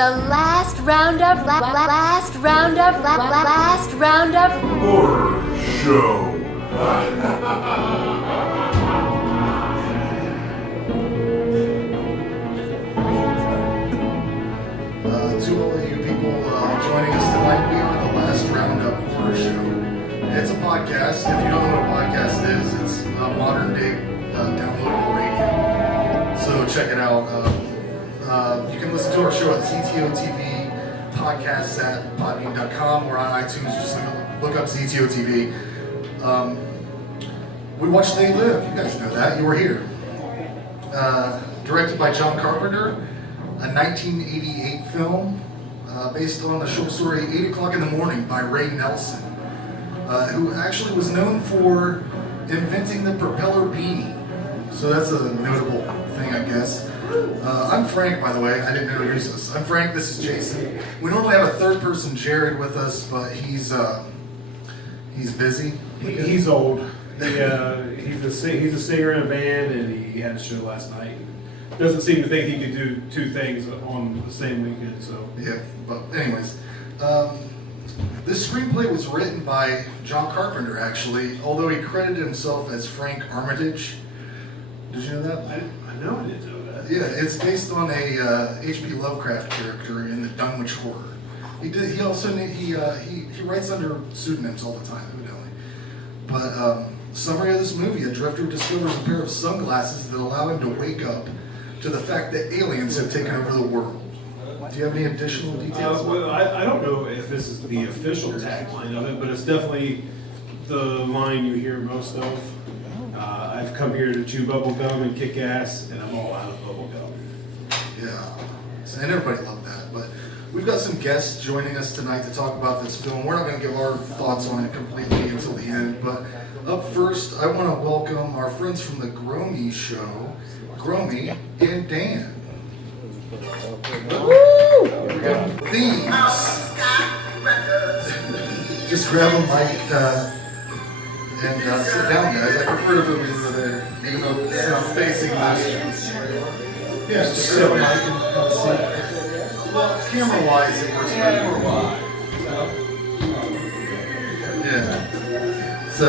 The last round of Horror Show. To all of you people joining us tonight, we are the last roundup horror show. It's a podcast. If you don't know what a podcast is, it's a modern day downloadable radio. So check it out. You can listen to our show at ZTOTV, podcasts at podbean.com. We're on iTunes. Just look up ZTOTV. We watched They Live. You guys know that. You were here. Directed by John Carpenter. A 1988 film based on the short story 8 O'Clock in the Morning by Ray Nelson, who actually was known for inventing the propeller beanie. So that's a notable thing, I guess. I'm Frank, by the way. I didn't introduce us. I'm Frank. This is Jason. We normally have a third person, Jared, with us, but he's busy. He's old. He's a singer in a band, and he had a show last night. Doesn't seem to think he could do two things on the same weekend. So Yeah, but anyways, this screenplay was written by John Carpenter, actually, although he credited himself as Frank Armitage. Did you know that? I know I didn't know that. Yeah, it's based on a H.P. Lovecraft character in the Dunwich Horror. He writes under pseudonyms all the time, evidently. But summary of this movie: a drifter discovers a pair of sunglasses that allow him to wake up to the fact that aliens have taken over the world. Do you have any additional details? Well, I don't know if this is the official tagline of it, but it's definitely the line you hear most of. I've come here to chew bubble gum and kick ass, and I'm all out of bubble gum. Yeah, and everybody loved that. But we've got some guests joining us tonight to talk about this film. We're not going to give our thoughts on it completely until the end, but up first, I want to welcome our friends from the Groamy Show, Groamy and Dan. Themes. Just grab a mic and sit down, guys. I prefer if it was over there, even though it's facing this. Yeah, just grab a mic and have a seat. Well, camera-wise, it works better. Yeah. So,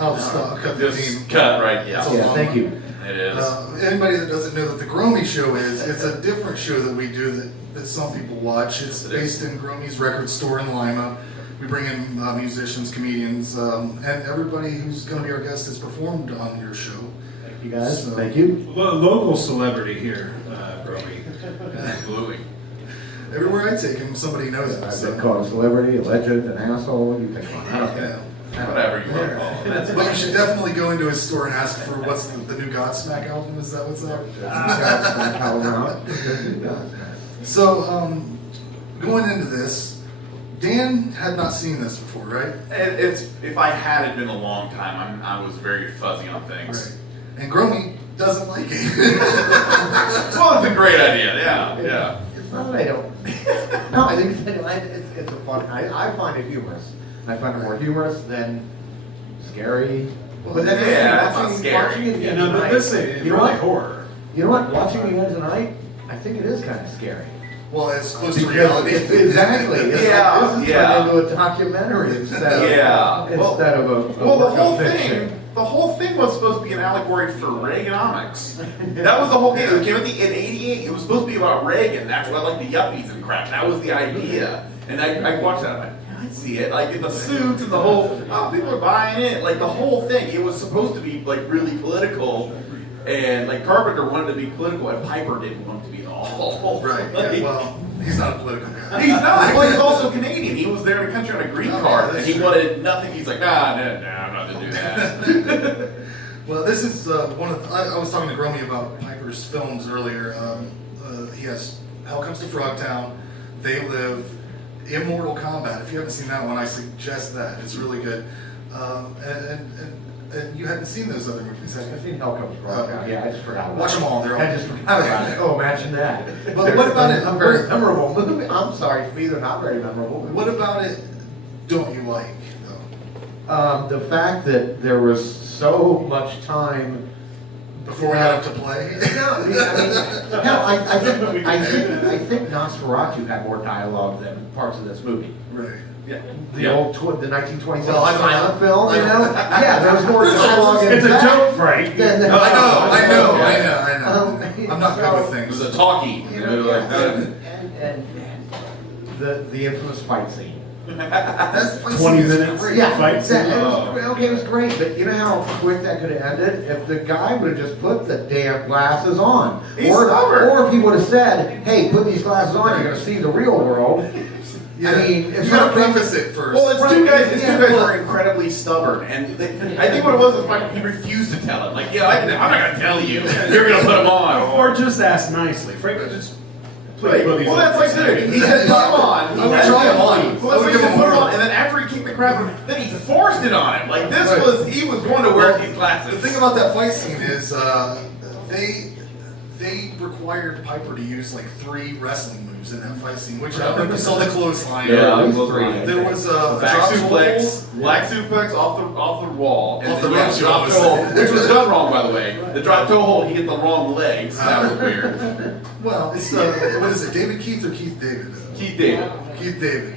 I'll cut the theme. Cut, right, yeah. Thank you. It is. Anybody that doesn't know that the Groamy Show is, it's a different show that we do that some people watch. It's based in Groamy's record store in Lima. We bring in musicians, comedians, and everybody who's going to be our guest has performed on your show. Thank you guys. So- Thank you. Local celebrity here, Groamy. Absolutely. Everywhere I take him, somebody knows him. I've So. been called a celebrity, a legend, an asshole. You pick one. I don't care. Whatever you want to call it. But you should definitely go into his store and ask for what's the new Godsmack album. Is that what's up? So, going into this, Dan had not seen this before, right? If I had it been a long time, I was very fuzzy on things. Right. And Groamy doesn't like it. Well, it's a great idea. Yeah. It's not that I don't. No, I think it's a fun. I find it humorous. I find it more humorous than scary. But then Yeah, it's not scary. watching it again No, but tonight, this is you know really what? horror. You know what? Watching it again tonight, I think it is kind of scary. Well, it's close to Because reality. exactly. It's Yeah, like, this is yeah. turned into a documentary instead of Yeah. instead of a Well, work of fiction. the whole thing was supposed to be an allegory for Reaganomics. That was the whole thing. It came in '88. It was supposed to be about Reagan. That's why, like the yuppies and crap. That was the idea. And I watched that. I'm like, yeah, I see it. Like in the suits and the whole. Oh, people are buying it. Like the whole thing. It was supposed to be like really political. And like Carpenter wanted to be political, and Piper didn't want to be at all. Right. Like, Yeah, well, he's not a political guy. he's not. Well, he's also Canadian. He was there in the country on a green card, and that's he true. wanted nothing. He's like, nah, I'm not gonna do that. Well, this is one of. I was talking to Groamy about Piper's films earlier. He has Hell Comes to Frogtown, They Live, Immortal Kombat. If you haven't seen that one, I suggest that. It's really good. And you hadn't seen those other movies, have I've you? seen Hell Comes to Frogtown. Yeah, I just forgot about Watch it. them all. They're all. I just forgot about it. Oh, imagine that. But what about it? A very memorable movie. I'm sorry, to me, they're not very memorable. What about it? Don't you like though? The fact that there was so much time before we got up to play. No, I mean, hell, I think Nosferatu had more dialogue than parts of this movie. Right. Yeah. The 1927 Well, I don't silent know. film, you know? Yeah, there was more dialogue in It's a that joke, Frank. than- I know. I'm not good with It things. was a talkie. You know, and the infamous fight scene. That 20 minutes. Yeah, Fight scene. it was great, but you know how quick that could have ended if the guy would have just put the damn glasses on, He's stubborn. or if he would have said, "Hey, put these glasses on, you're going to see the real world." Yeah. I mean, you it's gotta not preface it first. Well, it's two guys. It's Yeah, two guys who well- are incredibly stubborn, and I think what it was like he refused to tell him. Like, yeah, I'm not gonna tell you. You're gonna put them on. Or just ask nicely. Frank, just Right. put these Well, on. that's like dude. He said, "Put them on." I would try them on. Well, I would he give said, them "Put them more. on," and then after he kicked the crap, then he forced it on him. Like this Right. was he was going to wear these glasses. The thing about that fight scene is they required Piper to use like 3 wrestling moves in that fight scene, which I don't know if you saw the clothesline. Yeah, At least those three. lines. There was a Back drop suplex, toe black suplex off the wall, and Off the then, yeah, ropes, drop obviously. toe hold, which was done wrong by the way. The drop toe hold, he hit the wrong leg, so that was weird. Well, it's what is it? David Keith or Keith David? Keith David. Keith David.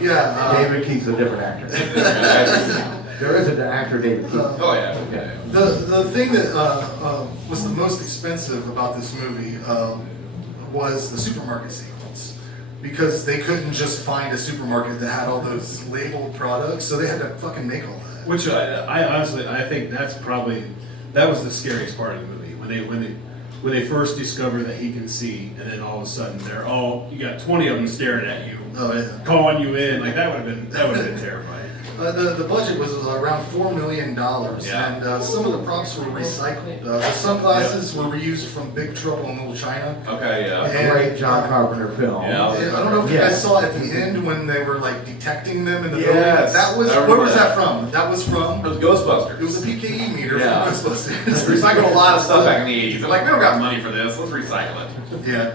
Yeah. David Keith's a different actor. There is an actor, David Keith. Oh yeah. Yeah. The thing that was the most expensive about this movie was the supermarket sequence, because they couldn't just find a supermarket that had all those labeled products, so they had to fucking make all that. Which I honestly, I think that was the scariest part of the movie when they first discover that he can see, and then all of a sudden you got 20 of them staring at you, Oh yeah. calling you in. Like that would have been terrifying. The budget was around $4 million, Yeah. and some of the props were recycled. The sunglasses were reused from Big Trouble in Little China. Okay. Yeah. And- Great John Carpenter film. Yeah. I don't know if you Yeah. guys saw at the end when they were like detecting them in the building. Yes, That was I remember where was that that. from? That was It from. was Ghostbusters. It was a PKE meter Yeah. from They Ghostbusters. recycled a lot of stuff back in the 80s. They're like, we don't got money for this. Let's recycle it. Yeah,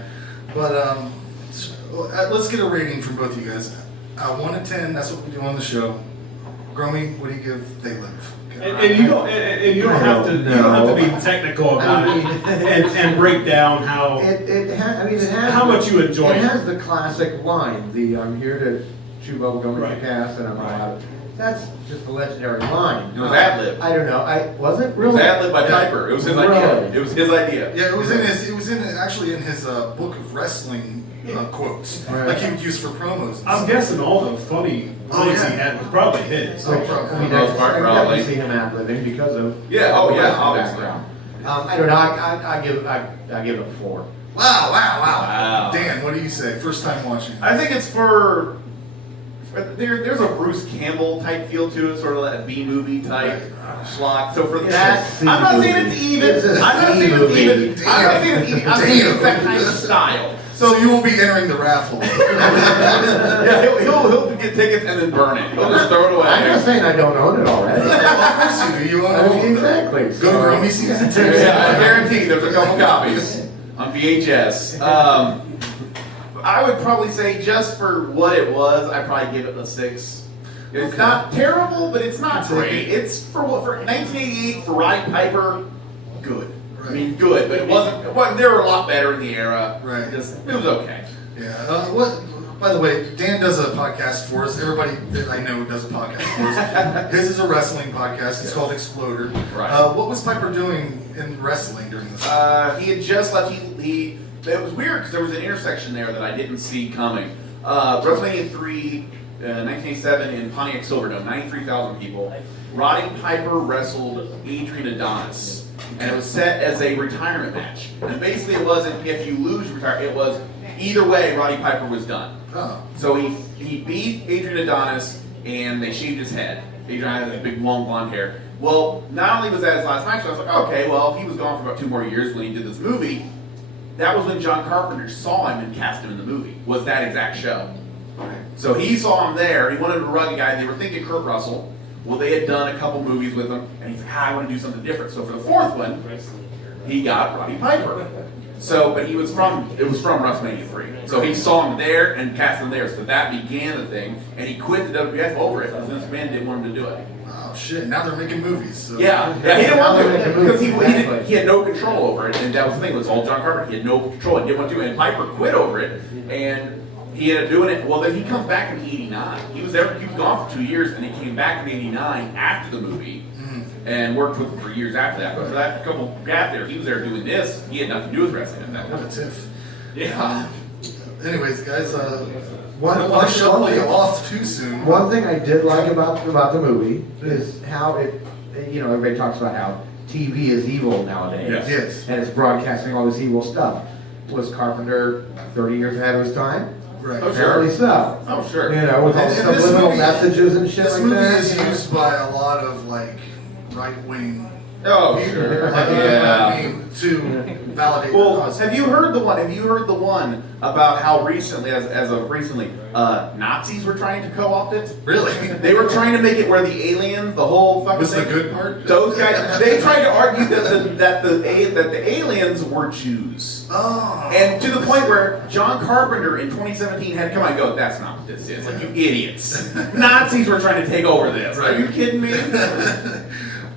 but let's get a rating from both of you guys. 1 to 10. That's what we do on the show. Groamy, what do you give They Live? And you don't have to be technical about it and break down how It has how much you enjoy It it. has the classic line, the "I'm here to chew bubblegum and Right. kick ass, and I'm out." That's just a legendary line. It was ad-libbed. I don't know. Was it It was really? ad-libbed by Piper. It was his idea. Really? It was his idea. Yeah, it was actually in his book of wrestling quotes, Right. like he would use for promos. And I'm stuff. guessing all the funny Oh, lines yeah. he had was probably his. Oh, I probably. mean, Most part, I've probably. definitely seen him ad-libbing because of Yeah, oh, yeah, wrestling obviously. background. I don't know. I give it a 4. Wow! Wow. Dan, what do you say? First time watching. I think it's there's a Bruce Campbell type feel to it, sort of that B movie type schlock. So for that, It's I'm not saying C-movie. it's even. It's a I'm not saying it's C-movie. even. I'm not saying it's even. I'm saying it's that kind of style. So you won't be entering the raffle. Yeah, he'll get tickets and then burn it. He'll just throw it away. I'm just saying I don't own it already. Of course you do. You I own mean, exactly. Go to Groamy season 2. Yeah, I guarantee there's a couple copies on VHS. I would probably say just for what it was, I'd probably give it a 6. It's Okay. not terrible, but it's not It's great. okay. It's for 1988 for Roddy Piper, good. Right. I mean, good, but it wasn't. They were a lot better in the era. Right. It was okay. Yeah. What? By the way, Dan does a podcast for us. Everybody that I know does a podcast for us. His is a wrestling podcast. It's called Exploder. Right. What was Piper doing in wrestling during this? He had just left. It was weird because there was an intersection there that I didn't see coming. WrestleMania 3, 1987 in Pontiac Silverdome, 93,000 people. Roddy Piper wrestled Adrian Adonis, and it was set as a retirement match. And basically, it wasn't if you lose, you retire. It was either way. Roddy Piper was done. Oh. So he beat Adrian Adonis, and they shaved his head. Adrian had this big long blonde hair. Well, not only was that his last match, so I was like, okay, well, he was gone for about 2 more years when he did this movie. That was when John Carpenter saw him and cast him in the movie. Was that exact show? So he saw him there. He wanted a rugged guy. They were thinking Kurt Russell. Well, they had done a couple movies with him, and he's like, I want to do something different. So for the 4th one, he got Roddy Piper. So, but it was from WrestleMania 3. So he saw him there and cast him there. So that began the thing, and he quit the WWF over it because this man didn't want him to do it. Wow, shit! Now they're making movies. So. Yeah, he didn't want to because Exactly. he had no control over it, and that was the thing. It was all John Carpenter. He had no control. He didn't want to, and Piper quit over it, and he ended up doing it. Well, then he comes back in '89. He was there. He was gone for 2 years, and he came back in '89 after the movie, and worked with him for years after that. But for that couple gap there, he was there doing this. He had nothing to do with wrestling at that What a point. tiff. Yeah. Anyways, guys, I One- don't want one- to shuffle one you thing- off too soon. One thing I did like about the movie is how it, you know, everybody talks about how TV is evil nowadays. Yes. Yes. And it's broadcasting all this evil stuff. Was Carpenter 30 years ahead of his time? Right. Oh, Apparently so. Oh, sure. You know, with all the And this subliminal movie- messages and shit This like movie that. is you know? used by a lot of like right-wing Oh, sure. I Yeah. mean, to validate the Well, cause. have you heard the one? Have you heard the one about how recently, as of recently, Nazis were trying to co-opt it? Really? They were trying to make it where the aliens, the whole fucking Was the thing. good part? Those guys, they tried to argue that the aliens were Jews. Oh. And to the point where John Carpenter in 2017 had to come out and go, that's not what this is. Like, you idiots. Nazis were trying to take over this. Are you kidding me?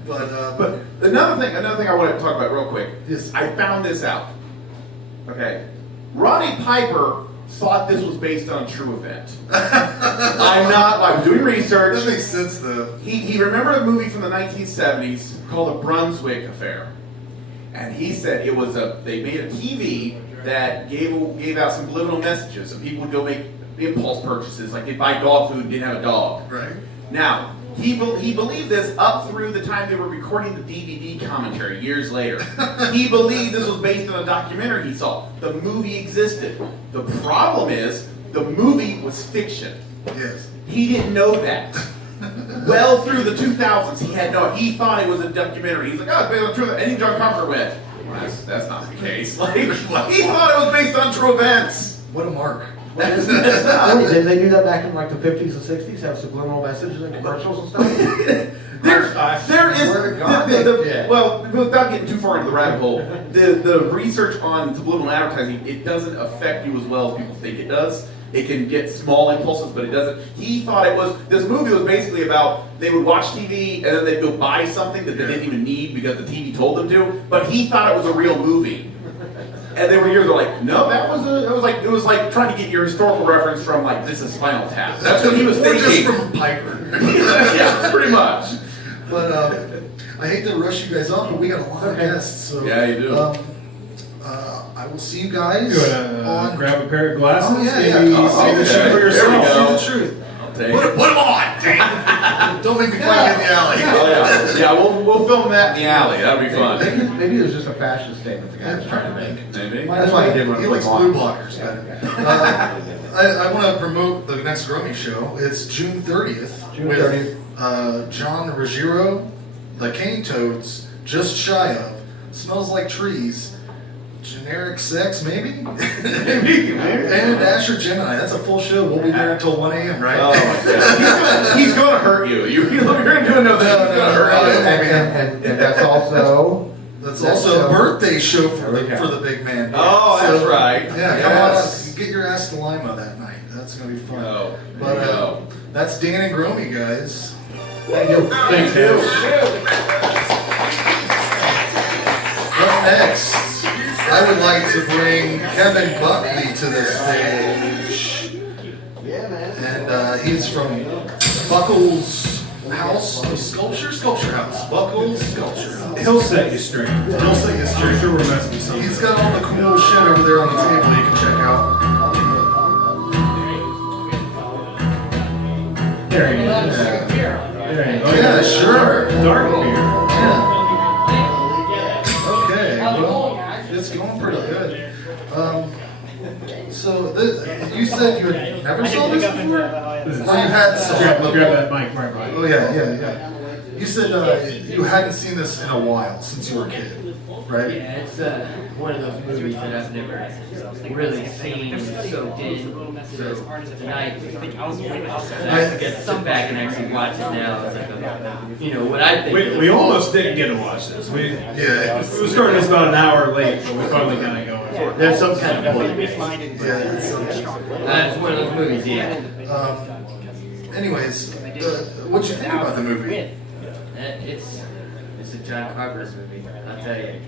But Another thing I want to talk about real quick. Yes. I found this out. Okay. Roddy Piper thought this was based on a true event. I was doing research. that makes sense though. He remembered a movie from the 1970s called The Brunswick Affair. And he said it was they made a TV that gave out some subliminal messages, and people would go make impulse purchases, like they'd buy dog food and didn't have a dog. Right. Now, he believed this up through the time they were recording the DVD commentary years later. He believed this was based on a documentary he saw. The movie existed. The problem is, the movie was fiction. Yes. He didn't know that. Well through the 2000s, he thought it was a documentary. He's like, oh, it's based on true events. And John Carpenter went, that's not the case. Like, he thought it was based on true events. What a mark. That's not. Did they do that back in like the 50s and 60s? Have subliminal messages in commercials and stuff? There is Word of God, they did. well, without getting too far into the rabbit hole, the research on subliminal advertising, it doesn't affect you as well as people think it does. It can get small impulses, but it doesn't. He thought this movie was basically about, they would watch TV and then they'd go buy something that they didn't even need because the TV told them to, but he thought it was a real movie. And they were years, they're like, no, it was like trying to get your historical reference from like, this is Spinal Tap. That's what he was Or thinking. just from Piper. Yeah, pretty much. But I hate to rush you guys off, but we got a lot of guests. So, Yeah, you do. I will see you guys You wanna on. grab a pair of glasses? Oh, yeah, Maybe yeah. see the show for There we yourself. go. See the truth. I'll take Put it. them on, damn. Don't make me find you in the alley. Oh yeah, we'll film that in the alley. That'll be fun. Maybe it was just a fashion statement the guy was trying to make. Maybe. That's why he did one. He likes blue blockers. I want to promote the next Groamy Show. It's June 30th. June with 30th. John Ruggiero, the Cane Toads, Just Shy of, Smells Like Trees, Generic Sex, maybe? Maybe. And Asher Gemini. That's a full show. We'll be there until 1 a.m., right? Oh my God. He's gonna hurt you. You're gonna do another. No, He's gonna hurt you. And that's also... That's also a birthday show for There we go. the big man. Oh, that's right. Yeah, Yes. come on, get your ass to Lima that night. That's gonna be fun. Oh, But there you go. that's Dan and Groamy, guys. Thank you. Thank you. Up next, I would like to bring Kevin Buckley to the stage. Yeah, man. And he's from Buckles Sculpture Haus. Buckles Sculpture Haus. He'll set you straight. He'll set you straight. I'm sure we're messing with something. He's got all the cool shit over there on the table you can check out. There he is. There he is. Yeah, sure. Dark beer. Okay, well, it's going pretty good. So you said you had never saw this before? Or you had saw it? Grab that mic right by Oh yeah. You said you hadn't seen this in a while, since you were a kid, right? Yeah, it's one of those movies that I've never really seen soaked in. So tonight, I have to get some back and actually watch it now. It's like what I think. We almost didn't get to watch this. We started this about an hour late, but we finally got it going. There's some kind of point. Yeah. It's one of those movies, yeah. Anyways, what'd you think about the movie? It's a John Carpenter movie, I'll tell you.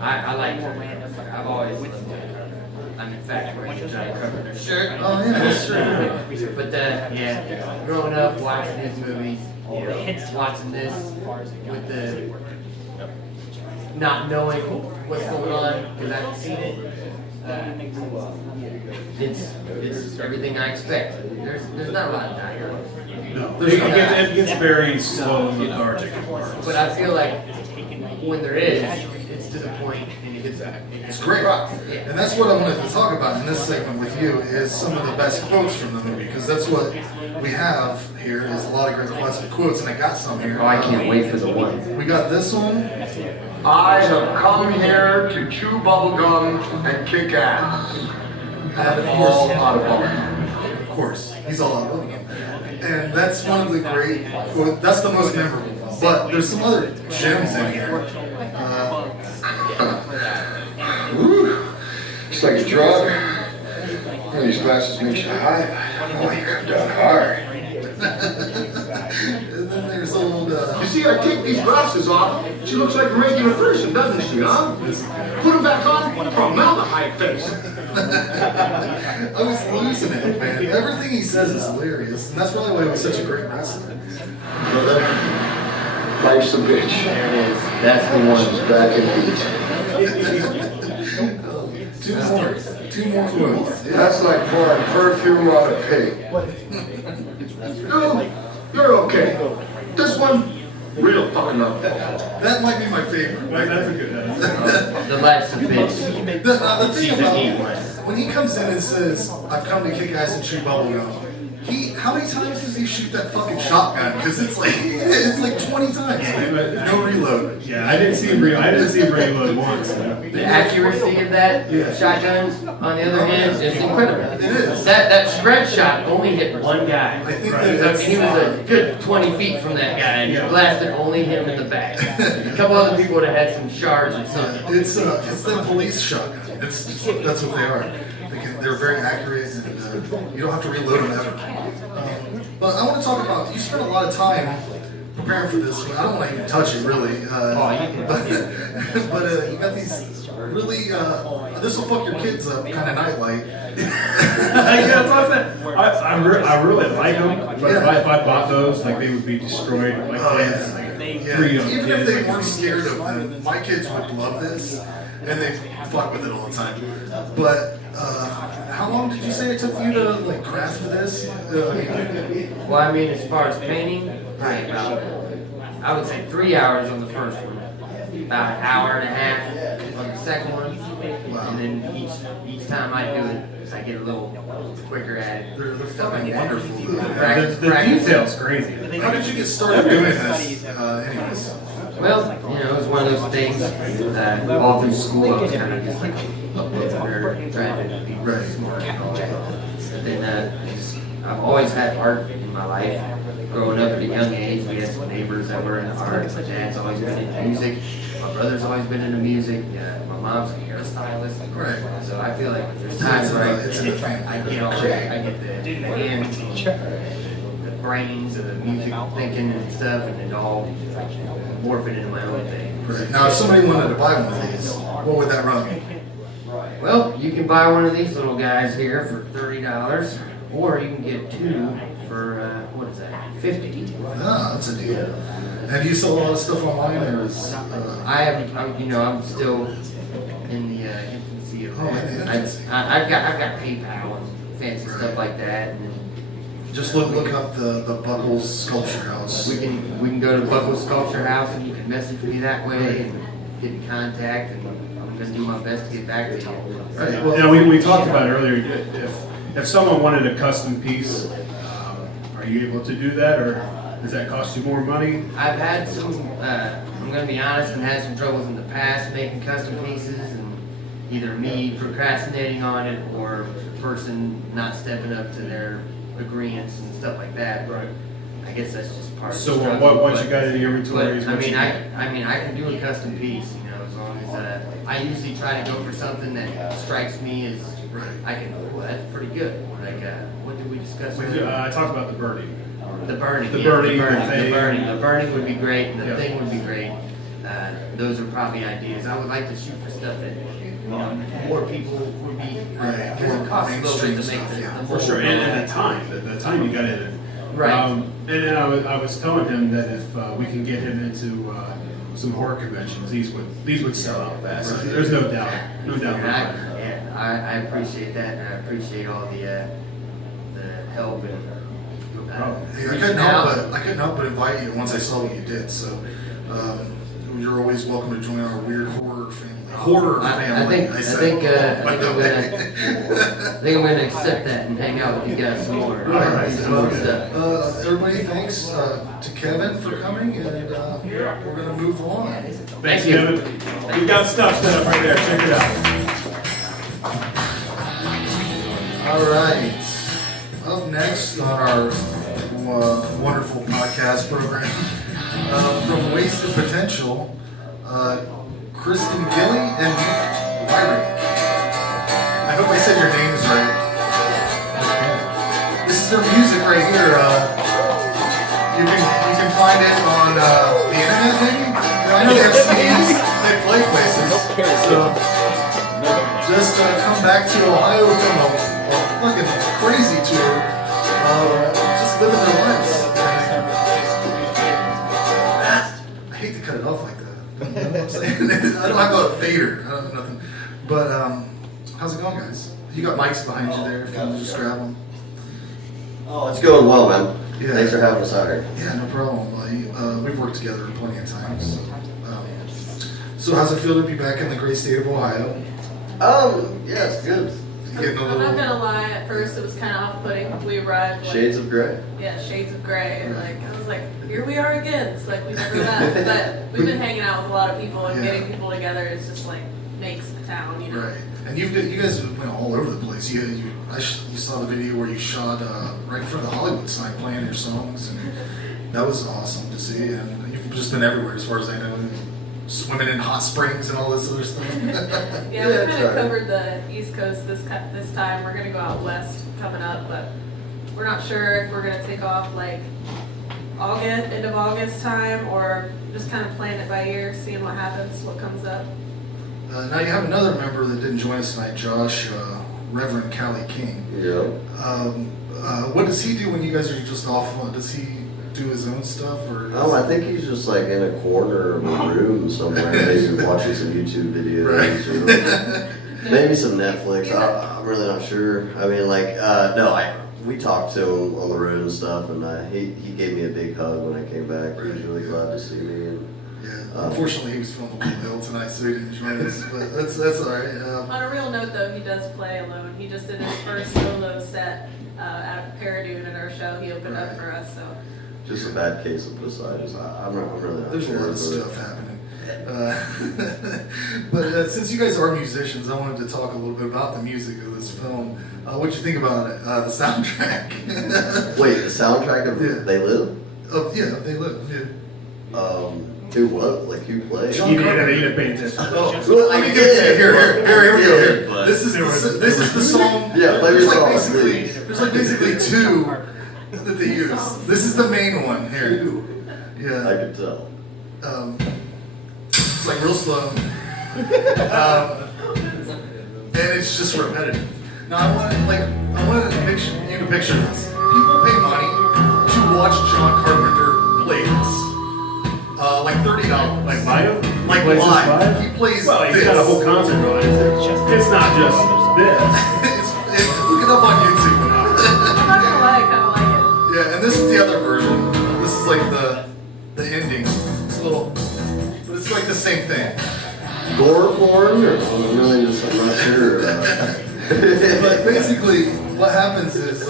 I like John Carpenter. I've always loved John Carpenter. I'm infatuated with John Carpenter. Sure. Oh yeah, that's true. But yeah, growing up watching his movies, watching this with the not knowing what's going on because I haven't seen it. It's everything I expect. There's not a lot of dialogue. No, it gets very slow and lethargic. But I feel like when there is, it's to the point and It's great. And that's what I wanted to talk about in this segment with you is some of the best quotes from the movie because that's what we have here is a lot of great classic quotes and I got some here. Oh, I can't wait for the one. We got this one. I have come here to chew bubblegum and kick ass. And of course, out of bubblegum. Of course, he's all out of bubblegum. And that's one of the great, well, that's the most memorable. But there's some other gems in here. It's like a drug. One of these glasses makes you high. Oh, you're done hard. And then there's old. You see, I take these glasses off. She looks like a regular person, doesn't she, huh? Put them back on, formaldehyde face. I was hallucinating, man. Everything he says is hilarious, and that's probably why he was such a great wrestler. Brother, life's a bitch. There it is. That's the one. Back in the Two more quotes. That's like pouring perfume on a pig. No, you're okay. This one, real fucking up. That might be my favorite. That's a good one. The life's a bitch. The thing Season about 8 was. when he comes in and says, "I've come to kick ass and chew bubblegum," how many times does he shoot that fucking shotgun? Because it's like 20 times. No reload. Yeah, I didn't see him reload once. The accuracy of that shotgun, on the other hand, is incredible. It is. That spread shot only hit one guy. I think Right. that I mean, he was a good 20 feet from that guy, and the blasted only hit him in the back. A couple other people would have had some shards or something. it's the police shotgun. That's what they are. They're very accurate, and you don't have to reload them ever. But I want to talk about, you spent a lot of time preparing for this. I don't want to even touch it, really. You can. But you got these really, this will fuck your kids up kind of nightlight. Yeah, that's what I said. I really like them, but if I bought those, like they would be destroyed. Like kids, Yeah. Even if they weren't scared of them, my kids would love this, and they fuck with it all the time. But how long did you say it took you to like craft this? Well, I mean, as far as painting, probably about, I would say 3 hours on the first one, about an hour and a half on the second one, and then each time I do it, I get a little quicker at it. They're fucking wonderful. The detail's crazy. How did you get started doing this? Anyways. Well, you know, it was one of those things that all through school I was kind of just like a nerd, trying to be Right. smart and all that. And then I've always had art in my life. Growing up at a young age, we had some neighbors that were into art. My dad's always been into music. My brother's always been into music. My mom's a hairstylist. Right. So I feel like there's times where I get the hands, the brains of the music thinking and stuff, and it all morph it into my own thing. Right. Now, if somebody wanted to buy one of these, what would that run? Well, you can buy one of these little guys here for $30, or you can get two for what is that? $50. Ah, that's a deal. And do you sell a lot of stuff online, or is? I'm still in the infancy of that. I've got PayPal and fancy stuff like that. And Just look up the Buckles Sculpture Haus. we can go to Buckles Sculpture Haus, and you can message me that way and get in contact, and I'm gonna do my best to get back to you. Right. Well, Yeah, we talked about earlier. If someone wanted a custom piece, are you able to do that, or does that cost you more money? I've had some, I'm going to be honest, and had some troubles in the past making custom pieces, and either me procrastinating on it or the person not stepping up to their agreements and stuff like that. Right. I guess that's just part of the So struggle. once you got it in your inventory, is But, what you I can do a custom piece, you know, as long as I usually try to go for something that strikes me as I can. Oh, that's pretty good. Like, what did we discuss? I talked about the birdie. The burning. The yeah, burning, The the burning. thing. The burning. The burning would be great. The Yeah. thing would be great. Those are probably ideas. I would like to shoot for stuff that more people would be Right. more cost a little bit to make Mainstream the stuff, For sure, and the time you got in it. Right. And then I was telling him that if we can get him into some horror conventions, these would sell out fast. Right. There's no doubt, And about that. I appreciate that, and I appreciate all the help and. Hey, I couldn't help but invite you once I saw what you did. So you're always welcome to join our weird horror family. I think I'm gonna accept that and hang out with you guys some more. All right. Some more stuff. Everybody, thanks to Kevin for coming, and we're gonna move on. Thanks, Kevin. We got stuff set up right there. Check it out. All right. Up next on our wonderful podcast program, from Wasted Potential, Kristen Gilly and Lyric. I hope I said your names right. This is their music right here. You can find it on the internet, maybe. I know they have CDs. They play places. So just come back to Ohio from a fucking crazy tour. Just living their lives. I hate to cut it off like that. You know what I'm saying? I don't have a fader. I don't have nothing. But how's it going, guys? You got mics behind you there. If you want to just grab them. Oh, it's going well, man. Yeah. Thanks for having us out here. Yeah, no problem. We've worked together plenty of times. So how's it feel to be back in the great state of Ohio? Yeah, it's good. Getting a I'm not little. gonna lie, at first it was kind of off-putting. We arrived like, Shades of gray. yeah, shades of gray. And, like, I was like, here we are again. It's like we never met. But we've been hanging out with a lot of people and Yeah. getting people together. It's just like makes the town, you know. Right, and you guys went all over the place. You saw the video where you shot right in front of the Hollywood sign playing your songs, and that was awesome to see. And you've just been everywhere, as far as I know, swimming in hot springs and all this other stuff. Yeah, we that's kind of right. covered the East Coast this time. We're gonna go out west coming up, but we're not sure if we're gonna take off like end of August time, or just kind of playing it by ear, seeing what happens, what comes up. Now you have another member that didn't join us tonight, Josh, Reverend Callie King. Yeah. What does he do when you guys are just off? Does he do his own stuff, or? I think he's just like in a corner of a room somewhere, maybe watching some YouTube videos or maybe some Netflix. I'm really not sure. I mean, like, we talked to him on the road and stuff, and he gave me a big hug when I came back. He was really glad to see me. And, Yeah, unfortunately he was filming Blue Hill tonight, so he didn't join us, but that's all right. On a real note, though, he does play alone. He just did his first solo set at Paradoon at our show. He opened up for us, so. just a bad case of pussitis. I'm really not There's a sure. lot of stuff happening. But since you guys are musicians, I wanted to talk a little bit about the music of this film. What'd you think about it? The soundtrack? Wait, the soundtrack of Yeah. They Live? Yeah, They Live. Yeah. Who what? Like who played? John You didn't Carpenter. pay attention. Well, let me give it to you. Here we go. Here. But- This is the song. Yeah, play There's your like song, there's like basically two that they use. This is the main one here. I Yeah. could tell. It's like real slow. And it's just repetitive. Now I want to make sure you can picture this. People pay money to watch John Carpenter play this. Like $30. Like live? Like He plays this live. He plays Well, he's this. got a whole concert going. It's not just this. Look it up on YouTube. I'm not gonna lie, I kind of like it. Yeah, and this is the other version. This is like the ending. It's a little, but it's like the same thing. Gore porn, or I'm really just I'm not sure. But basically, what happens is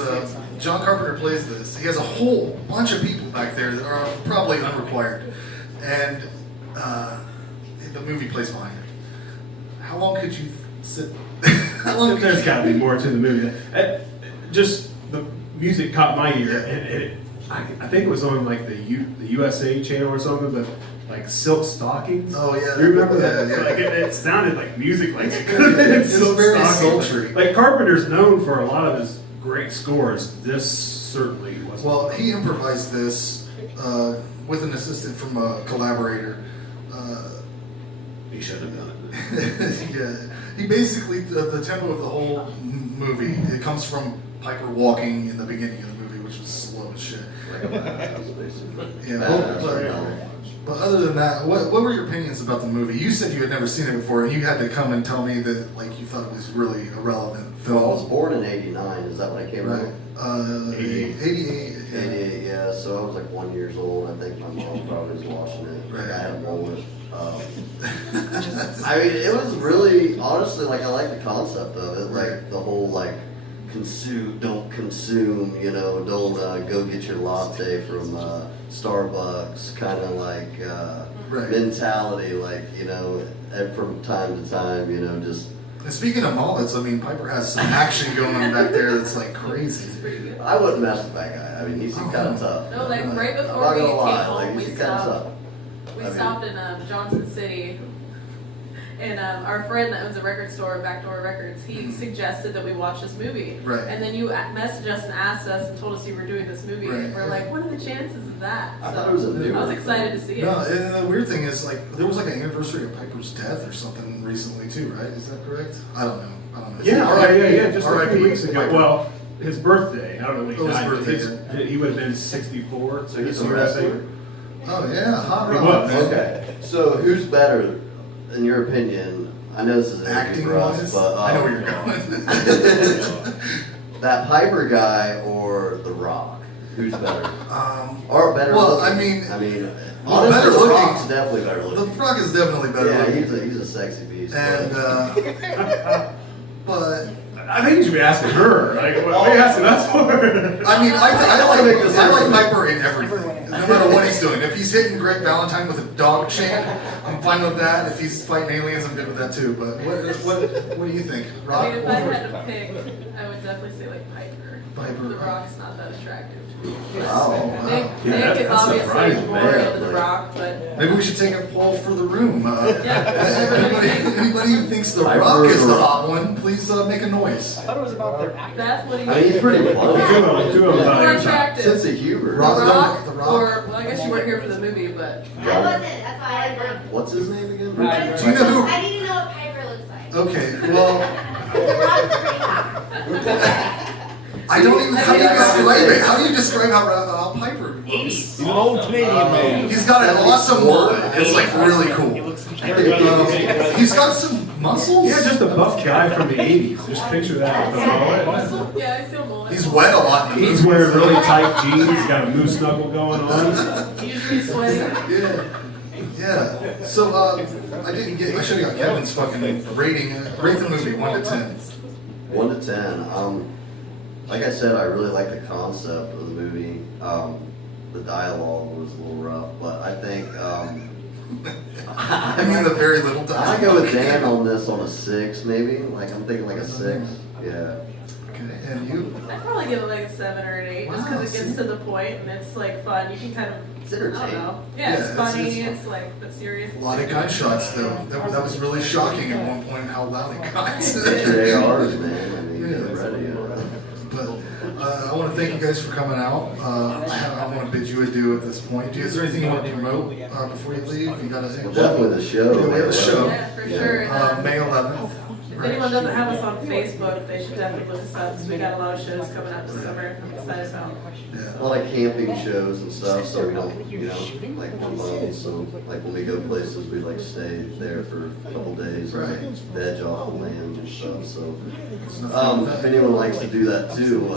John Carpenter plays this. He has a whole bunch of people back there that are probably unrequired, and the movie plays behind it. How long could you sit? How long? There's got to be more to the movie. Just the music caught my ear, and I think it was on like the USA channel or something, but like Silk Stockings. Oh yeah, You remember that? Yeah. Like it sounded like music, like it could have been Silk very Stockings. sultry. Like Carpenter's known for a lot of his great scores. This certainly wasn't. Well, he improvised this with an assistant from a collaborator. He should have done it. Yeah, he basically the tempo of the whole movie. It comes from Piper walking in the beginning of the movie, which was slow as shit. Yeah, but other than that, what were your opinions about the movie? You said you had never seen it before, and you had to come and tell me that like you thought it was really a relevant film. Well, I was born in '89. Is that when I came out? Right. 88. 88, yeah. So I was like 1 year old. I think my mom probably was watching it. Right. I had a mullet. I mean, it was really, honestly, like I like the concept of it. Like the whole like don't consume, you know, don't go get your latte from Starbucks kind of like mentality, like, you know, from time to time, you know, just. And speaking of mullets, I mean, Piper has some action going on back there that's like crazy. I wouldn't mess with that guy. I mean, he's kind of tough. No, like right I'm before not we gonna came lie, home, like, we he's kind of stopped. tough. We stopped in Johnson City, and our friend that owns a record store, Backdoor Records, he suggested that we watch this movie. Right. And then you messaged us and asked us and told us you were doing this movie. Right, And we're like, what are the chances of that? I thought it was a new I was one. excited to see it. No, and the weird thing is, like, there was like an anniversary of Piper's death or something recently too, right? Is that correct? I don't know. Yeah, just like a R.I.P. few weeks ago. Piper. Well, his birthday. I don't know when he Oh, his died. but birthday, he would have been 64. So he's this a year, I think. wrestler? Oh yeah, hot He rod. was. Man. Okay, so who's better, in your opinion? I know this is an Acting for us, wise, but I know where you're going. that Piper guy or The Rock? Who's better? Or better well, looking? I mean, honestly, better The looking. Rock's definitely better The looking. Rock is definitely better Yeah, looking. he's a sexy beast. And but I think you should be asking her. Like, what are you asking us for? I mean, I like Piper in everything, no matter what he's doing. If he's hitting Greg Valentine with a dog chain, I'm fine with that. If he's fighting aliens, I'm good with that too. But what do you think, Rock? I mean, if I had to pick, I would definitely say like Piper. Piper. The Rock's not that attractive to me. Wow. Nick, Yeah, Nick is that's obviously surprising, more man. into The Rock, but Maybe we should take a poll for the room. Yeah. Anybody who thinks The Piper Rock or is The the Rock? hot one, please make a noise. that's what he I mean, he's pretty funny. Two of them more on attractive. Sense of humor. Rock- The Rock, The Rock. or well, I guess you weren't here for the movie, but I wasn't. That's why I didn't know. What's his name again? Do you know who? I need to know what Piper looks like. Okay, well, The Rock's pretty hot. I don't even. How do you describe it? How do you describe how Piper looks? He's an old Canadian man. He's got an awesome mullet. It's like really cool. He's got some muscles. Yeah, just a buff guy from the 80s. Just picture that with the mullet. yeah, I still mullet. He's wet a lot in the He's movie. wearing really tight jeans. He's got a moose knuckle going on. Usually sweaty. Yeah. Yeah. So I didn't get. I should have got Kevin's fucking rating. Rate the movie 1 to 10. 1 to 10. Like I said, I really like the concept of the movie. The dialogue was a little rough, but I think I mean the very little I time. go with Dan on this on a 6, maybe. Like I'm thinking like a 6. Yeah. Okay. And you? I'd probably give it like a 7 or an 8, just Wow, because it gets to the point and it's like fun. You can kind of, It's I don't entertaining. know. Yeah, Yeah, it's it's- funny. it's It's like, but serious. A lot of gunshots though. That was really shocking at one point how loud it got. Get your ARs, man. I mean, get ready. But I want to thank you guys for coming out. I want to bid you adieu at this point. Is there anything you want to promote before you leave? You got to Well, definitely the show. Yeah, we have a show. Yeah, for sure. And, May 11th. if anyone doesn't have us on Facebook, they should definitely look us up, because we got a lot of shows coming up this summer. I'm excited about. Yeah. A lot of camping shows and stuff, so we don't, you know, like alone. So, like when we go places, we like stay there for a couple days Right. and veg off the land and stuff. So, if anyone likes to do that too,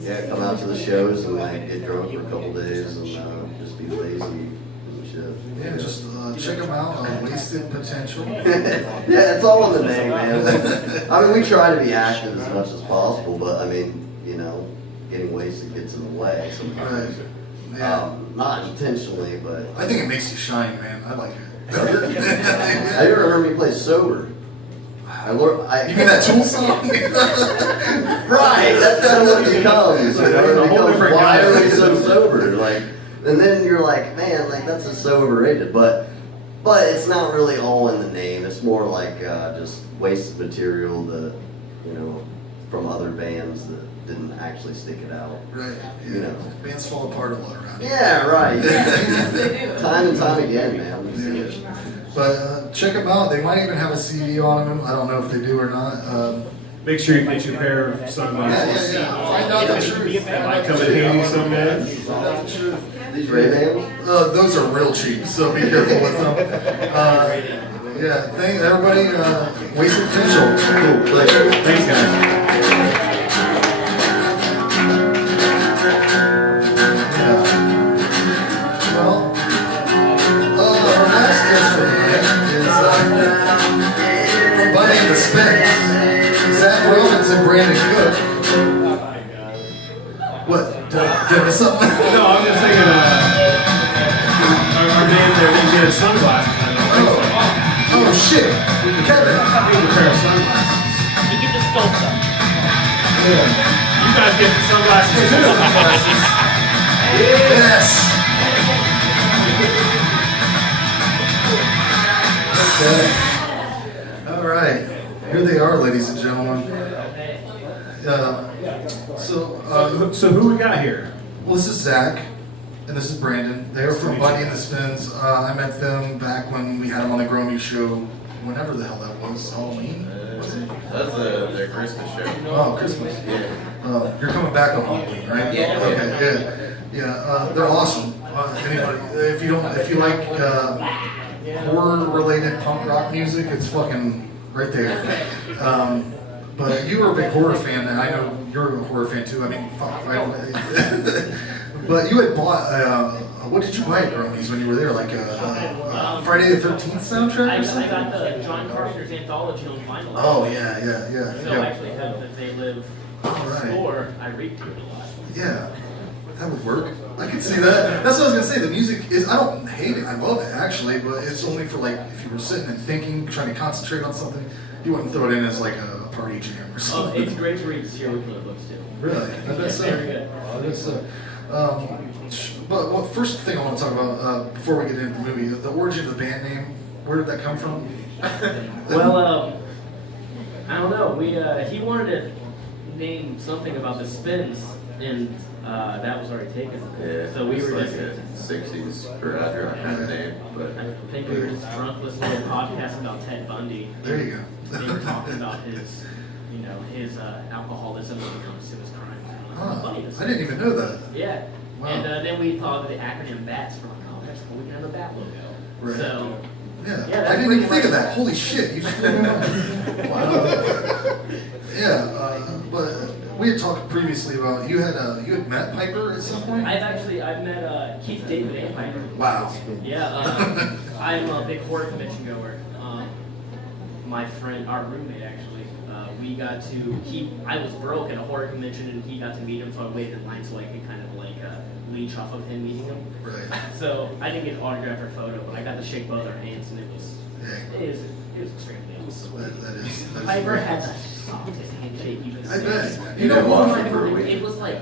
yeah, come out to the shows and like get drunk for a couple days and just be lazy and shit. Yeah, just check them out on Wasted Potential. Yeah, it's all in the name, man. I mean, we try to be active as much as possible, but I mean, you know, getting wasted gets in the way sometimes. Right. Yeah. Not intentionally, but. I think it makes you shine, man. I like it. Have you ever heard me play sober? You mean that Tool song? Right, that's kind of what it becomes. You know, That's a it whole becomes, different why guy. are we so sober? Like, and then you're like, man, like that's just so overrated. But it's not really all in the name. It's more like just wasted material that, you know, from other bands that didn't actually stick it out. Right. Yeah. You know. Bands fall apart a lot around here. Yeah, right. Yes, they do. Time and time again, man. We see it. But check them out. They might even have a CD on them. I don't know if they do or not. Make sure you get your pair of sunglasses. Yeah. Find out the truth. That might come in handy someday. Find out the truth. These Ray-Bans? Those are real cheap, so be careful with them. Yeah, thank everybody. Wasted potential. Cool. Pleasure. Thanks, guys. Yeah. Well, our last guest for tonight is from Bundy and The Spins, Zach Robbins and Brandon Cook. What? Did I miss something? No, I'm just thinking our man there didn't get his sunglasses. Oh shit! Kevin! I need a pair of sunglasses. You get the sculpt up. Yeah. You guys get the sunglasses too. Yes! Okay. Alright. Here they are, ladies and gentlemen. So who we got here? Well, this is Zach, and this is Brandon. They are from Bundy and The Spins. I met them back when we had them on the Groamy Show, whenever the hell that was. Halloween? Was it? That's their Christmas show. Oh, Christmas. Yeah. You're coming back on Halloween, right? Yeah. Okay, yeah. They're awesome. Anybody, if you like horror-related punk rock music, it's fucking right there. But you were a big horror fan, and I know you're a horror fan too. I mean, fuck, right? But you had bought, what did you buy at Groamy's when you were there? Like a Friday the 13th soundtrack or something? I got the John Carpenter's anthology on vinyl. Oh, yeah. So I actually have the They Live Right. score. I read to it a lot. Yeah, that would work. I could see that. That's what I was gonna say. The music is, I don't hate it. I love it actually, but it's only for like, if you were sitting and thinking, trying to concentrate on something, you wouldn't throw it in as like a party jam or Oh, something. it's great to read the serial killer books too. Really? I bet so. Very good. I bet so. But well, first thing I want to talk about before we get into the movie, the origin of the band name. Where did that come from? Well, I don't know. He wanted to name something about the Spins, and that was already taken. Yeah, So we it's were like just. a 60s garage rock kind of name, but I think we were just drunk listening to a podcast about Ted Bundy. There you go. They were talking about his alcoholism when it comes to his crimes. I didn't even know that. Yeah. Wow. And then we thought of the acronym BATS from that's cool. We can have a BAT logo. Right. So. Yeah, that's I didn't even pretty think of much- that. Holy shit, you just blew me away. Wow. Yeah, but we had talked previously about you had met Piper at some point. I've met Keith David and Piper. Wow. Yeah, I'm a big horror convention goer. My friend, our roommate actually, I was broke at a horror convention and he got to meet him, so I waited in line so I could kind of leech off of him meeting him. Right. So I didn't get an autograph or photo, but I got to shake both our hands and it was extremely awesome. That is Piper had the softest handshake you could I see. bet. You know what? It was like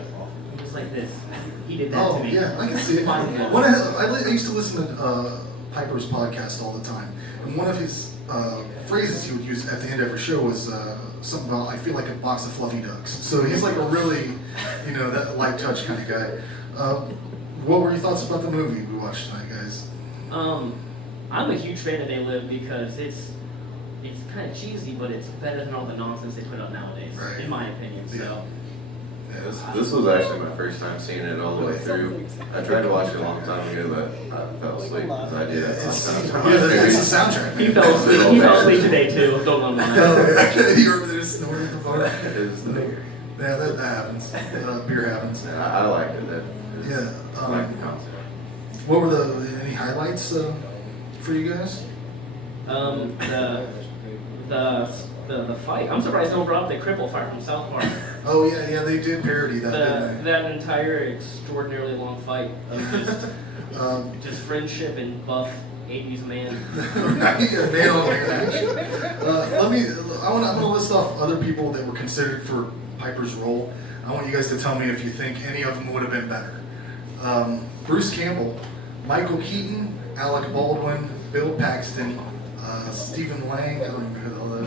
this. He did that Oh to me. yeah, I can see it. I used to listen to Piper's podcast all the time, and one of his phrases he would use at the end of every show was something about, I feel like a box of fluffy ducks. So he's like a really, that light touch kind of guy. What were your thoughts about the movie we watched tonight, guys? I'm a huge fan of They Live because it's kind of cheesy, but it's better than all the nonsense they put up nowadays, Right. in my opinion. So. yeah, this was actually my first time seeing it all the way through. I tried to watch it a long time ago, but I fell asleep because I did that sometimes. It's the soundtrack. He fell asleep. He fell asleep today too. Don't let him know. You remember there snoring in the bar? Yeah, Yeah, that happens. Beer happens. I liked it. Yeah. I like the concept. What were any highlights for you guys? The fight. I'm surprised no one brought up the cripple fight from South Park. Oh yeah, they did parody that, didn't they? That entire extraordinarily long fight of just friendship and buff 80s man. Yeah, man on man action. I'm gonna list off other people that were considered for Piper's role. I want you guys to tell me if you think any of them would have been better. Bruce Campbell, Michael Keaton, Alec Baldwin, Bill Paxton, Stephen Lang, I don't even know who the hell that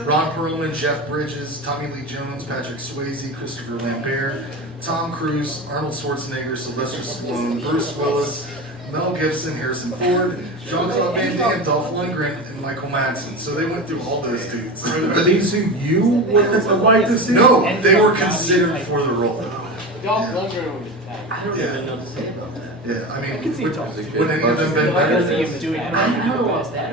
is. Ron Perlman, Jeff Bridges, Tommy Lee Jones, Patrick Swayze, Christopher Lambert, Tom Cruise, Arnold Schwarzenegger, Sylvester Stallone, Bruce Willis, Mel Gibson, Harrison Ford, Jean-Claude Van Damme, Dolph Lundgren, and Michael Madsen. So they went through all those dudes. Are these who you would like to see? No, they were considered for the role. Dolph Lundgren was I don't even know what to say about that. Yeah, I mean, see would Dolph any of them been I can see better? him doing it. I know about that.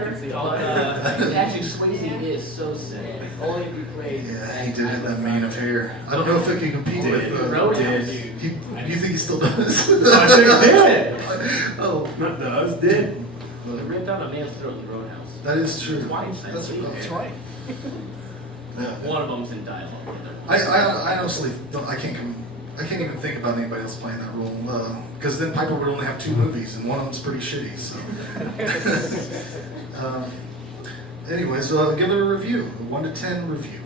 Patrick Swayze is so sad. Only if you played. Yeah, he did have that mane of hair. I don't know if it can compete with. Roadhouse. You think he still does? I think he did. Oh, Not does, did. They ripped out a man's throat in the Roadhouse. that is true. Twice, I That's believe. right. That's right. One of them's in dialogue. I honestly don't. I can't even think about anybody else playing that role. Because then Piper would only have 2 movies, and one of them's pretty shitty. So. Anyways, give it a review. A 1 to 10 review.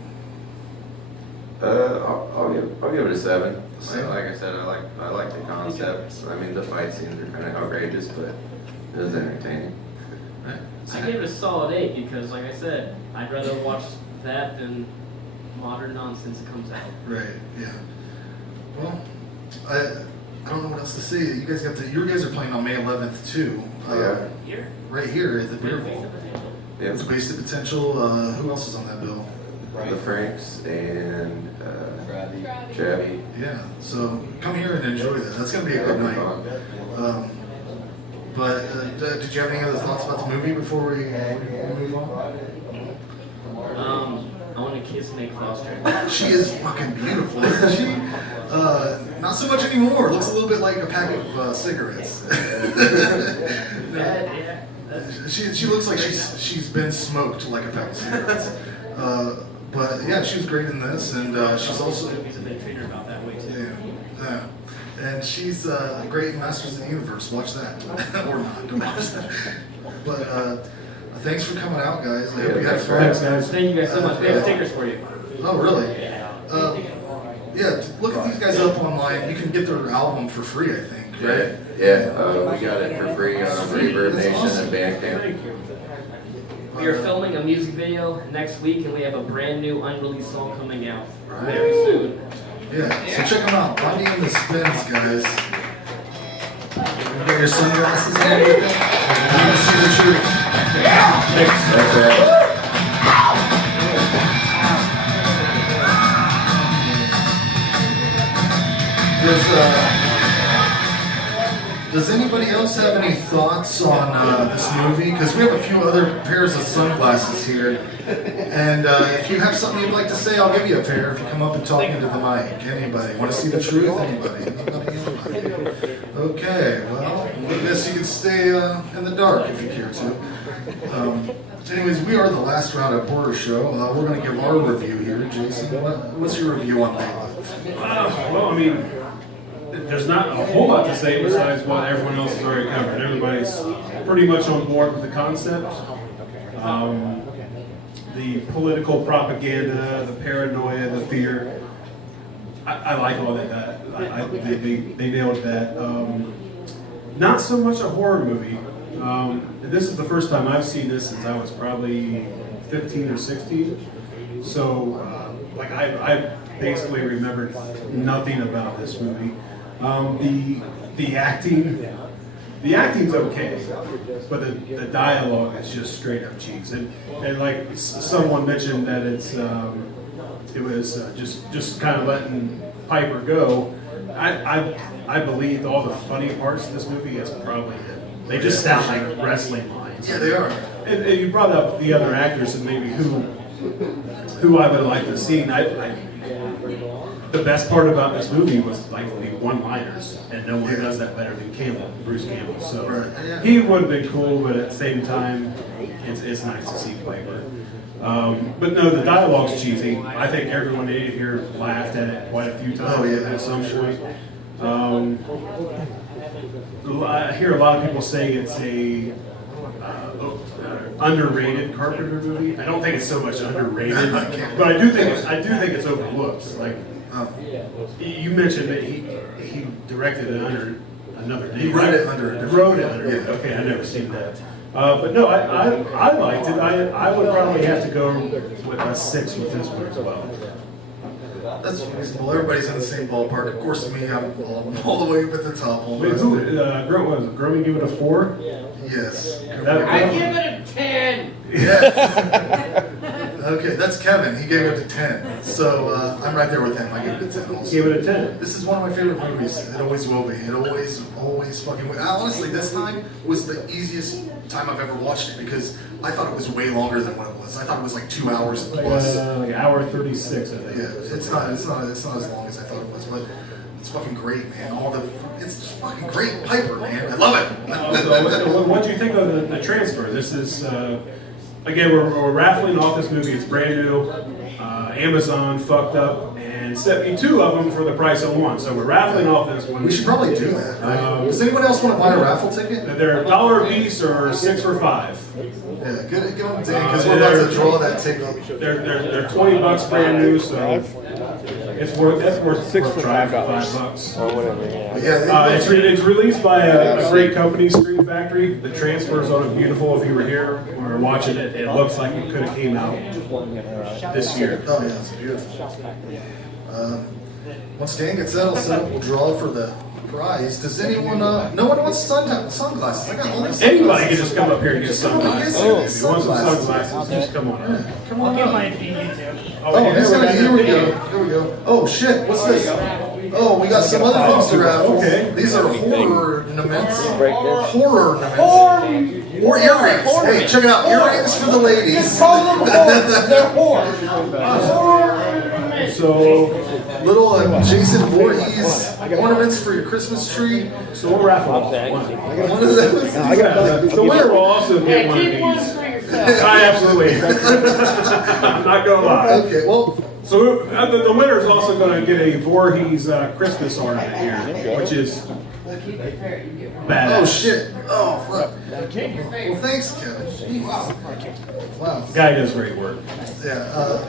I'll give it a 7. Seven? Like I said, I like the concept. I mean, the fight scenes are kind of outrageous, but it was entertaining. Right. I gave it a solid 8 because, like I said, I'd rather watch that than modern nonsense that comes out. Right. Yeah. Well, I don't know what else to say. You guys are playing on May 11th too. Yeah. Here? Right here at the Beer Vault. It's Yep. Based at Potential. Who else is on that bill? The Franks and Chevy. Yeah. So come here and enjoy that. That's gonna be a good night. But did you have any other thoughts about the movie before we move on? I want to kiss Nick Foster. She is fucking beautiful, isn't she? Not so much anymore. Looks a little bit like a pack of cigarettes. She looks like she's been smoked like a pack of cigarettes. But yeah, she was great in this, and she's also They treat her about that way too. yeah. And she's great in Masters of the Universe. Watch that, or not. Don't watch that. But thanks for coming out, guys. I hope you had fun. Thanks, guys. Thank you guys so much. We have stickers for you. Oh, really? Yeah, look at these guys up online. You can get their album for free, I think, right? Yeah, we got it for free on Reverb That's Nation awesome. and Bandcamp. We are filming a music video next week, and we have a brand new unreleased song coming out Right. very soon. Yeah, so check them out. Bundy and The Spins, guys. You got your sunglasses and everything? You can see the truth. That's it. Does anybody else have any thoughts on this movie? Because we have a few other pairs of sunglasses here. And if you have something you'd like to say, I'll give you a pair if you come up and talk into the mic. Anybody? Want to see the truth? Anybody? Okay, well, I guess you can stay in the dark if you care to. Anyways, we are the last round of horror show. We're going to give our review here. Jason, what's your review on that? Well, I mean, there's not a whole lot to say besides what everyone else has already covered. Everybody's pretty much on board with the concept. The political propaganda, the paranoia, the fear. I like all that. They nailed that. Not so much a horror movie. This is the first time I've seen this since I was probably 15 or 16. So, I basically remembered nothing about this movie. The acting's okay, but the dialogue is just straight up cheese. And like someone mentioned that it was just kind of letting Piper go. I believe all the funny parts of this movie is probably it. They just sound like wrestling lines. Yeah, they are. And you brought up the other actors and maybe who I would like to see. The best part about this movie was like the one-liners, and no one does that better than Bruce Campbell. So he would have been cool, but at the same time, it's nice to see Piper. But no, the dialogue's cheesy. I think everyone here laughed at it quite a few times at some point. I hear a lot of people say it's a underrated Carpenter movie. I don't think it's so much underrated, but I do think it's overlooked. Like you mentioned that he directed it under another name. He wrote it under a different Wrote it under. name. Okay, I've never seen that. But no, I liked it. I would probably have to go with a 6 with this one as well. That's reasonable. Everybody's in the same ballpark. Of course, me, I'm all the way up at the top. Wait, who? Groamy give it a 4? Yes. I give it a 10. Yes. Okay, that's Kevin. He gave it a 10. So I'm right there with him. I gave it a 10 also. Give it a 10. This is one of my favorite movies. It always will be. It always fucking will. Honestly, this time was the easiest time I've ever watched it because I thought it was way longer than what it was. I thought it was like 2 hours plus. Like an hour 36, I think. Yeah, it's not as long as I thought it was, but it's fucking great, man. It's just fucking great. Piper, man. I love it. So what do you think of the transfer? This is, again, we're raffling off this movie. It's brand new. Amazon fucked up and sent me 2 of them for the price of 1. So we're raffling off this one. We should probably do that, right? Does anyone else want to buy a raffle ticket? They're $1 a piece or 6 for 5. Yeah, get them because we're about to draw that ticket. They're $20 brand new, so it's worth 6 for trying for $5 or whatever. Yeah, it's released by a great company, Screen Factory. The transfers on it beautiful. If you were here or watching it, it looks like it could have came out this year. Oh yeah, it's beautiful. Once Dan gets settled, we'll draw for the prize. Does anyone? No one wants sunglasses. I got all these. Anybody can just come up here and get sunglasses. Oh, If you want some sunglasses, just come on up. Come on I'll up. give my opinion too. Oh, here we go. Here we go. Oh shit, what's this? Oh, we got some other things to raffle. Okay. These are horror ornaments. Horror ornaments. Or earrings. Hey, check it out. Earrings for the ladies. They're poor. So Little Jason Voorhees ornaments for your Christmas tree. So we'll raffle off one. One of those. The winner will also get one of these. I absolutely. I'm not gonna lie. Okay, well. So the winner is also going to get a Voorhees Christmas ornament here, which is badass. Oh shit. Oh fuck. Well, thanks, Kevin. Wow. Guy does great work. Yeah.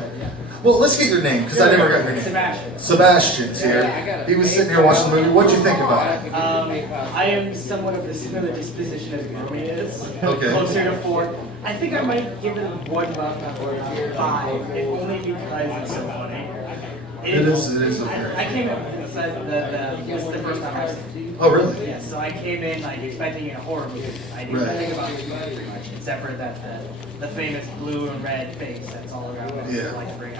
Well, let's get your name because I never got your name. Sebastian. Sebastian's here. He was sitting here watching the movie. What'd you think about it? I am somewhat of a similar disposition as Groamy is. Okay. Closer to 4. I think I might give it a 1 buck or 5, if only because it's so funny. It is okay. I came in this is the first time I've seen it. Oh, really? Yeah, so I came in like expecting a horror movie. I knew nothing about it pretty much, except for that the famous blue and red face that's all around. Yeah. Like to bring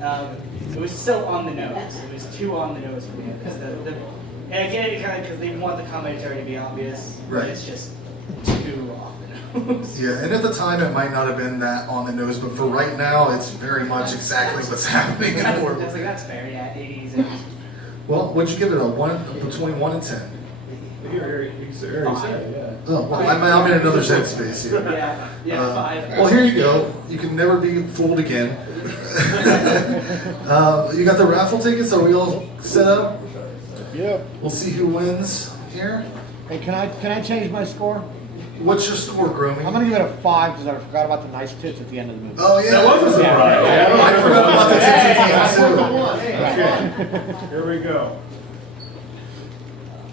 up. It was so on the nose. It was too on the nose for me. Because and again, it kind of because they want the commentary to be obvious, Right. but it's just too on the nose. Yeah, and at the time it might not have been that on the nose, but for right now, it's very much exactly what's happening in the world. That's fair. Yeah, 80s. Well, what'd you give it? Between 1 and 10? He already said, yeah. Oh, well, I'm in another Zen space here. Yeah, 5. Well, here you go. You can never be fooled again. You got the raffle tickets? Are we all set up? Yep. We'll see who wins here. Hey, can I change my score? What's your score, Groamy? I'm gonna give it a 5 because I forgot about the nice tits at the end of the movie. Oh yeah, That was a surprise. I forgot about the tits. Here we go.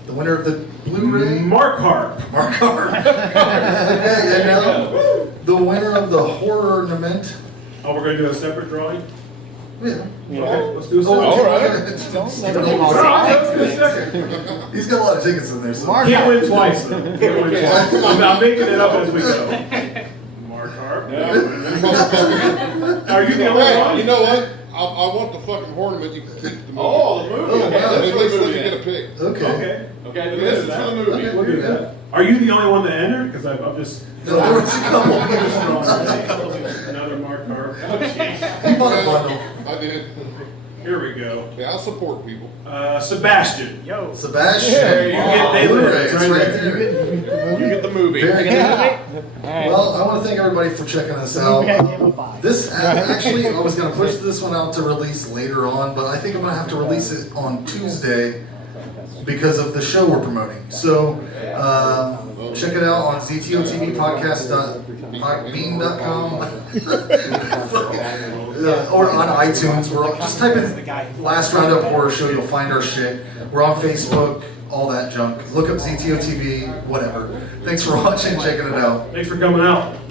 The winner of the Blu-ray. Mark Harp. Mark Harp. Okay, and now the winner of the horror ornament. Oh, we're going to do a separate drawing? Yeah. Okay, let's do a Oh, separate. all right. He's got a lot of tickets in there. So. Can't win twice, though. Can't win twice. I'm making it up as we go. Mark Harp. Are you the only one? You know what? I want the fucking ornament. You can keep the movie. Oh, the movie. Oh, Okay, wow. that's At for least the let movie. you get a pick. Okay. Okay, this is for the movie. Okay. Look at that. Are you the only one that entered? Because I'm just... No, there was a couple. Another Mark Harp. He bought a bundle. I did. Here we go. Yeah, I support people. Sebastian. Yo. Sebastian. There you get they Blu-ray, live. it's It's right right there. there. You get the movie. Very good. Alright. Well, I want to thank everybody for checking us out. This actually, I was going to push this one out to release later on, but I think I'm going to have to release it on Tuesday because of the show we're promoting. So check it out on ZTOTV podcast.bean.com or on iTunes. Just type in Last Roundup Horror Show. You'll find our shit. We're on Facebook. all that junk. Look up ZTOTV, whatever. Thanks for watching, checking it out. Thanks for coming out.